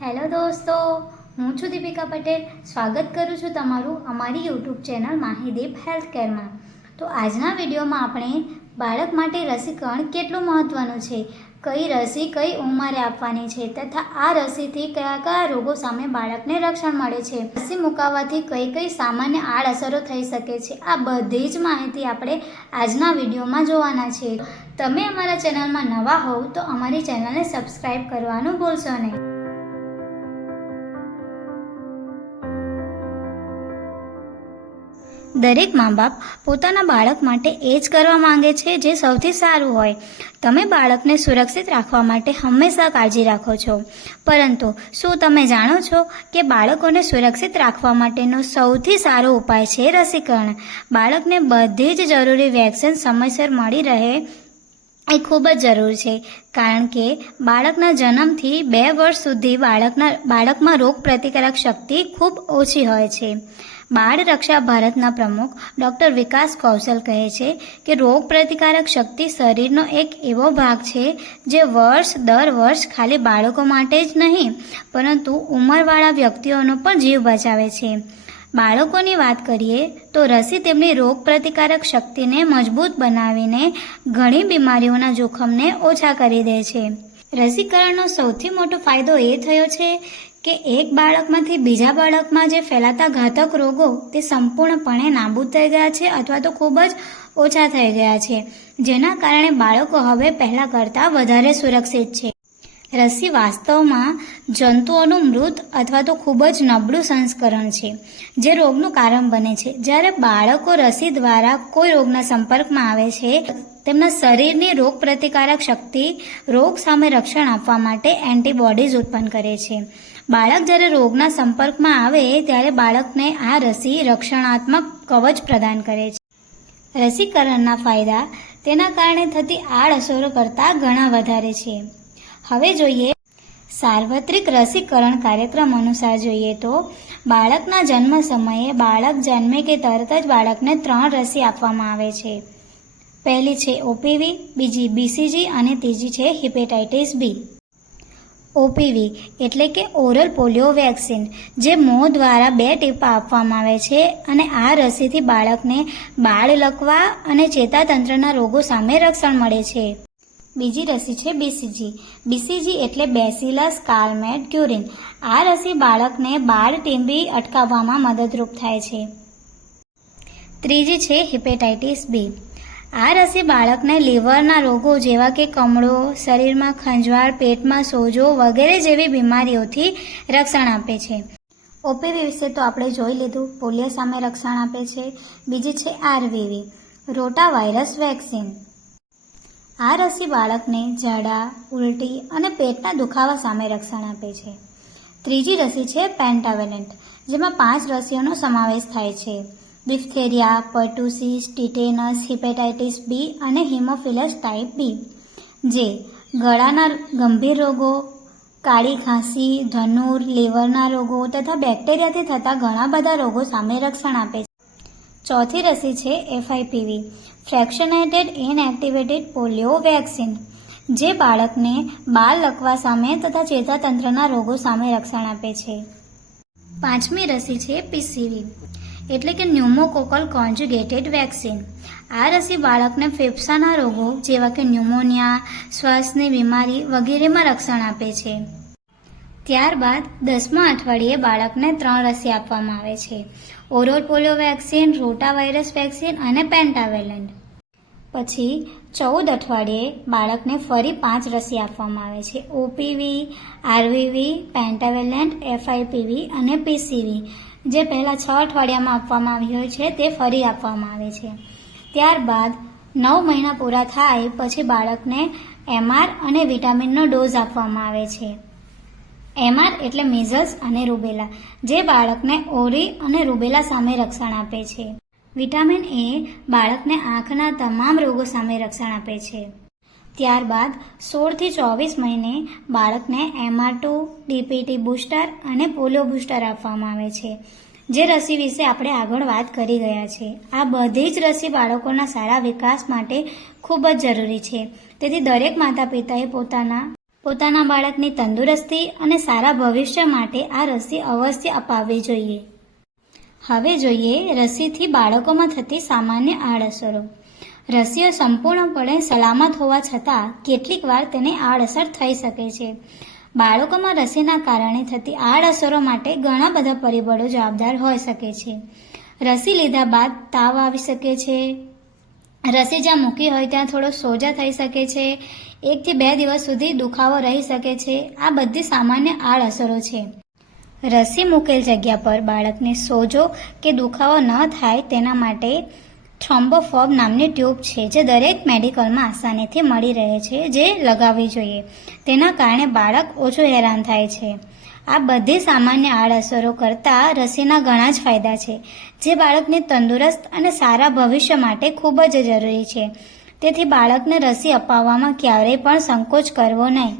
Hello દોસ્તો, હું છું દીપિકા પટેલ. સ્વાગત કરું છું તમારું અમારી યુટ્યુબ ચેનલ માહિદીપ હેલ્થ કેરમાં. તો આજના વિડીયોમાં આપણે બાળક માટે રસીકરણ કેટલું મહત્ત્વનું છે, કઈ રસી કઈ ઉંમરે આપવાની છે તથા આ રસીથી કયા કયા રોગો સામે બાળકને રક્ષણ મળે છે, રસી મુકાવવાથી કઈ કઈ સામાન્ય આડઅસરો થઈ શકે છે, આ બધી જ માહિતી આપણે આજના વિડીયોમાં જોવાના છે. તમે અમારા ચેનલમાં નવા હોવ તો અમારી ચેનલને સબસ્ક્રાઈબ કરવાનું ભૂલશો નહીં. દરેક મા બાપ પોતાના બાળક માટે એ જ કરવા માંગે છે જે સૌથી સારું હોય. તમે બાળકને સુરક્ષિત રાખવા માટે હંમેશા કાળજી રાખો છો, પરંતુ શું તમે જાણો છો કે બાળકોને સુરક્ષિત રાખવા માટેનો સૌથી સારો ઉપાય છે રસીકરણ. બાળકને બધી જ જરૂરી વેક્સિન સમયસર મળી રહે એ ખૂબ જ જરૂરી છે, કારણ કે બાળકના જન્મથી 2 વર્ષ સુધી બાળકમાં રોગ પ્રતિકારક શક્તિ ખૂબ ઓછી હોય છે. બાળ રક્ષા ભારતના પ્રમુખ ડૉક્ટર વિકાસ કૌશલ કહે છે કે રોગ પ્રતિકારક શક્તિ શરીરનો એક એવો ભાગ છે જે દર વર્ષ ખાલી બાળકો માટે જ નહીં પરંતુ ઉંમરવાળા વ્યક્તિઓનો પણ જીવ બચાવે છે. બાળકોની વાત કરીએ તો રસી તેમની રોગ પ્રતિકારક શક્તિને મજબૂત બનાવીને ઘણી બીમારીઓના જોખમને ઓછા કરી દે છે. રસીકરણનો સૌથી મોટો ફાયદો એ થયો છે કે એક બાળકમાંથી બીજા બાળકમાં જે ફેલાતા ઘાતક રોગો તે સંપૂર્ણપણે નાબૂદ થઈ ગયા છે અથવા તો ખૂબ જ ઓછા થઈ ગયા છે, જેના કારણે બાળકો હવે પહેલાં કરતાં વધારે સુરક્ષિત છે. રસી વાસ્તવમાં જંતુઓનું મૃત અથવા તો ખૂબ જ નબળું સંસ્કરણ છે જે રોગનું કારણ બને છે. જ્યારે બાળકો રસી દ્વારા કોઈ રોગના સંપર્કમાં આવે છે, તેમના શરીરની રોગ પ્રતિકારક શક્તિ રોગ સામે રક્ષણ આપવા માટે એન્ટીબોડીઝ ઉત્પન્ન કરે છે. બાળક જ્યારે રોગના સંપર્કમાં આવે ત્યારે બાળકને આ રસી રક્ષણાત્મક કવચ પ્રદાન કરે છે. રસીકરણના ફાયદા તેના કારણે થતી આડઅસરો કરતાં ઘણા વધારે છે. હવે જોઈએ સાર્વત્રિક રસીકરણ કાર્યક્રમ અનુસાર જોઈએ તો બાળકના જન્મ સમયે બાળક જન્મે કે તરત જ બાળકને 3 રસી આપવામાં આવે છે. પહેલી છે ઓપીવી, બીજી બીસીજી અને ત્રીજી છે હિપેટાઇટિસ બી. ઓપીવી એટલે કે ઓરલ પોલિયો વેક્સિન, જે મોં દ્વારા 2 ટીપાં આપવામાં આવે છે અને આ રસીથી બાળકને બાળ લકવા અને ચેતાતંત્રના રોગો સામે રક્ષણ મળે છે. બીજી રસી છે બીસીજી. બીસીજી એટલે બેસિલસ કાલમેટ-ગ્યુરિન. આ રસી બાળકને બાળ ટીબી અટકાવવામાં મદદરૂપ થાય છે. ત્રીજી છે હિપેટાઇટિસ બી. આ રસી બાળકને લીવરના રોગો જેવા કે કમળો, શરીરમાં ખંજવાળ, પેટમાં સોજો વગેરે જેવી બીમારીઓથી રક્ષણ આપે છે. ઓપીવી વિશે તો આપણે જોઈ લીધું, પોલિયો સામે રક્ષણ આપે છે. બીજી છે આરવીવી, રોટા વાયરસ વેક્સિન. આ રસી બાળકને ઝાડા, ઉલટી અને પેટના દુખાવા સામે રક્ષણ આપે છે. ત્રીજી રસી છે પેન્ટાવેલેન્ટ, જેમાં 5 રસીઓનો સમાવેશ થાય છે: ડિફ્થેરિયા, પર્ટુસિસ, ટીટેનસ, હિપેટાઇટિસ બી અને હિમોફિલસ ટાઇપ બી, જે ગળાના ગંભીર રોગો, કાળી ખાંસી, ધનુર, લીવરના રોગો તથા બેક્ટેરિયાથી થતા ઘણા બધા રોગો સામે રક્ષણ આપે છે. ચોથી રસી છે એફઆઈપીવી, ફ્રેક્શનેટેડ ઇનએક્ટિવેટેડ પોલિયો વેક્સિન, જે બાળકને બાળ લકવા સામે તથા ચેતાતંત્રના રોગો સામે રક્ષણ આપે છે. 5મી રસી છે પીસીવી એટલે કે ન્યુમોકોકલ કોન્જ્યુગેટેડ વેક્સિન. આ રસી બાળકને ફેફસાના રોગો જેવા કે ન્યુમોનિયા, શ્વાસની બીમારી વગેરેમાં રક્ષણ આપે છે. ત્યારબાદ 10મા અઠવાડિયે બાળકને 3 રસી આપવામાં આવે છે: oral polio vaccine, rotavirus vaccine અને પેન્ટાવેલેન્ટ. પછી 14 અઠવાડિયે બાળકને ફરી 5 રસી આપવામાં આવે છે: ઓપીવી, આરવીવી, પેન્ટાવેલેન્ટ, એફઆઈપીવી અને પીસીવી, જે પહેલાં 6 અઠવાડિયામાં આપવામાં આવી હોય છે તે ફરી આપવામાં આવે છે. ત્યારબાદ 9 મહિના પૂરા થાય પછી બાળકને એમઆર અને વિટામિનનો ડોઝ આપવામાં આવે છે. એમઆર એટલે મીઝલ્સ અને રૂબેલા, જે બાળકને ઓરી અને રૂબેલા સામે રક્ષણ આપે છે. વિટામિન એ બાળકને આંખના તમામ રોગો સામે રક્ષણ આપે છે. ત્યારબાદ 16 થી 24 મહિને બાળકને એમઆર2, ડીપીટી બૂસ્ટર અને પોલિયો બૂસ્ટર આપવામાં આવે છે, જે રસી વિશે આપણે આગળ વાત કરી ગયા છે. આ બધી જ રસી બાળકોના સારા વિકાસ માટે ખૂબ જ જરૂરી છે. તેથી દરેક માતા પિતાએ પોતાના પોતાના બાળકની તંદુરસ્તી અને સારા ભવિષ્ય માટે આ રસી અવશ્ય અપાવવી જોઈએ. હવે જોઈએ રસીથી બાળકોમાં થતી સામાન્ય આડઅસરો. રસીઓ સંપૂર્ણપણે સલામત હોવા છતાં કેટલીક વાર તેને આડઅસર થઈ શકે છે. બાળકોમાં રસીના કારણે થતી આડઅસરો માટે ઘણા બધા પરિબળો જવાબદાર હોઈ શકે છે. રસી લીધા બાદ તાવ આવી શકે છે. રસી જ્યાં મૂકી હોય ત્યાં થોડો સોજા થઈ શકે છે. 1 થી 2 દિવસ સુધી દુખાવો રહી શકે છે. આ બધી સામાન્ય આડઅસરો છે. રસી મૂકેલ જગ્યા પર બાળકને સોજો કે દુખાવો ન થાય તેના માટે થ્રોમ્બોફોબ નામની ટ્યુબ છે જે દરેક મેડિકલમાં આસાનીથી મળી રહે છે, જે લગાવવી જોઈએ. તેના કારણે બાળક ઓછું હેરાન થાય છે. આ બધી સામાન્ય આડઅસરો કરતાં રસીના ઘણા જ ફાયદા છે, જે બાળકને તંદુરસ્ત અને સારા ભવિષ્ય માટે ખૂબ જ જરૂરી છે. તેથી બાળકને રસી અપાવવામાં ક્યારેય પણ સંકોચ કરવો નહીં.